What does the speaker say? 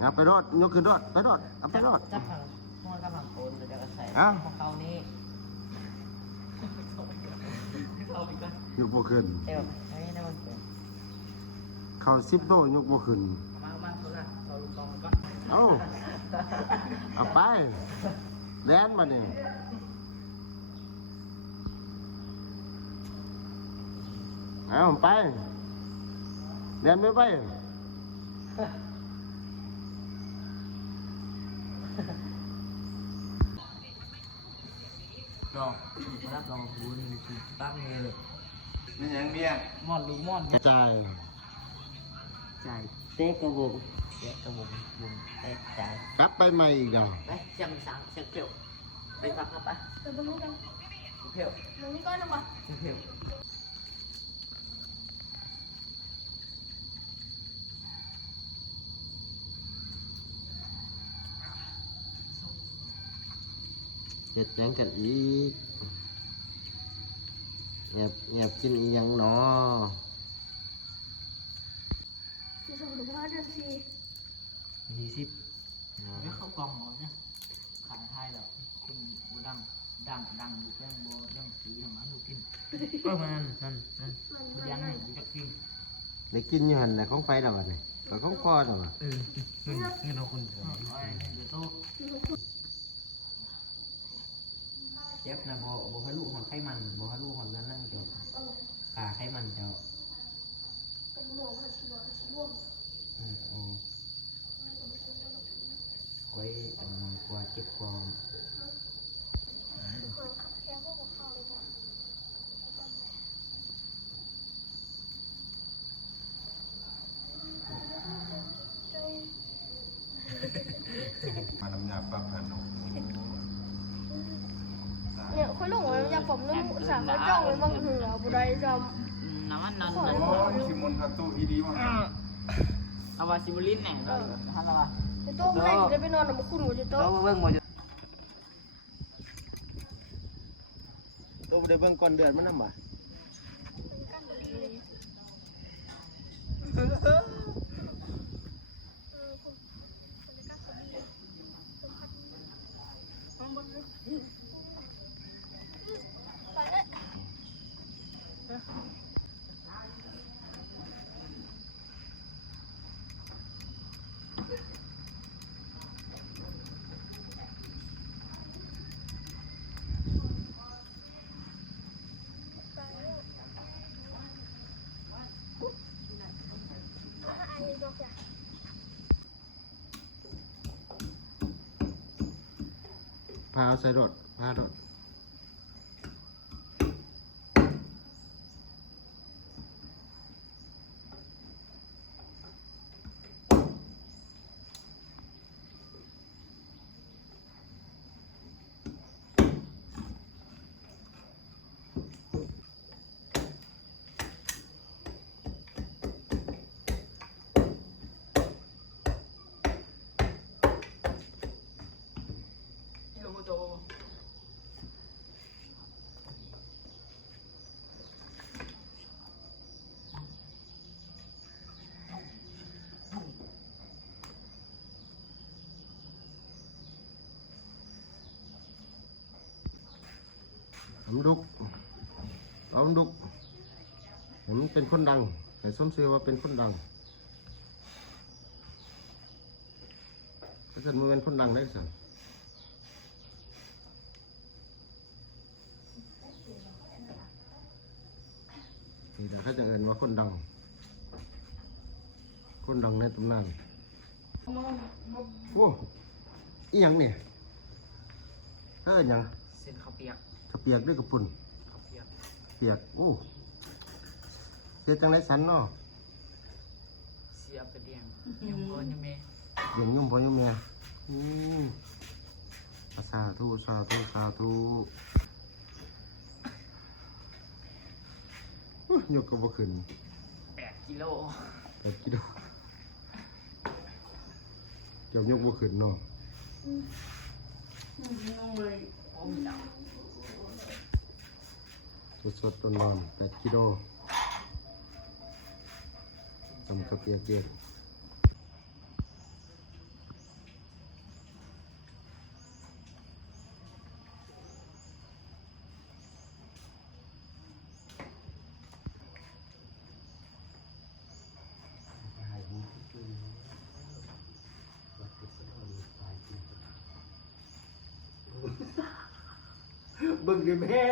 เอาไปรอดยกขึ้นรอดไปรอดเอาไปรอด จับผังม้วนกับผังโอนเดี๋ยวจะใส่ของเขานี่เข้าไปก่อน ยกบ่ขึ้น เดี๋ยวให้ได้มันเป็น เข้า10โลยกบ่ขึ้น มาคนละเราลูกกองก่อน เอาไปแดนมาเนี่ยเอาไปแดนไม่ไปลองมารับลองดูนี่คือตั้งเลย นี่ยังเมีย ม่อนลูกม่อน กระจาย จ่ายเต๊กกระบุงเต๊กกระบุงบุงเต๊กจ่าย กลับไปใหม่อีกดาว ไปจังสังเช็คเพียวไปพักครับไป เดี๋ยวไปดูกัน เพียว มึงนี่ก้อนนะวะ เพียว เจ็ดแยังกันอีกเงียบกินอีหยังหนอ ที่สองถึง5 เดือน 20ไม่เข้ากล่องหรอเนี่ยขายไทยแล้วคุณบูดังดูเรื่องโบเรื่องสีของมันดูกินมันยังไงดูจากกิน ได้กินอยู่หันแต่ของไฟแล้ววะเนี่ยแต่ของคอแล้ววะ เงินเอาคุณเดี๋ยวโตเจ็บนะบ่ให้ลูกหอนไขมันบ่ให้ลูกหอนนั้นนั่นเกี่ยวขาไขมันเจ้า เป็นหมอมาชีวะชีวง โอ้ไว้กว่าเจ็บกว่า แค่พวกข้าวเลยจ้ะ มาน้ำยาปรับขนม เนี่ยค่อยลงเลยอยากผมน้ำสามเขาจ้องเลยบางหือบุได้จ น้ำมันนั่น โอ้ยชิมอนคาตุอีดีมั้ง เอาวาซิบุลินเนี่ยท่านละวะ ำจะโต๊ะไม่ได้จะไปนอนกับคุณหัวจะโต๊ะ เราเบิ่งมาจะ ตัวได้เบิ่งก่อนเดือนมันนำบ่ พาเอาใส่รถพารถผมดุกผมเป็นคนดังแต่สมชื่อว่าเป็นคนดังถ้าเกิดมึงเป็นคนดังได้สินี่แต่เขาจะเอ่ยว่าคนดังในตำนานโอ้อีหยังเนี่ยหยัง เส้นข้าวเปียก กระเปียกด้วยกระปุ่น ข้าวเปียก เปียกโอ้เสียจังไรสันเนาะ เสียบกระเดียงยุ่งก้อนยังไง อย่างยุ่งพอยุ่งเมียสาธุยกกระบอกขึ้น 8 กิโล แบบกิโลเดี๋ยวยกบ่ขึ้นเนาะ ยุ่งเลยโอ้มีดาว สดๆร้อนๆ8 กิโลทำกระเปียกเกล็ด บึ้งดิแม่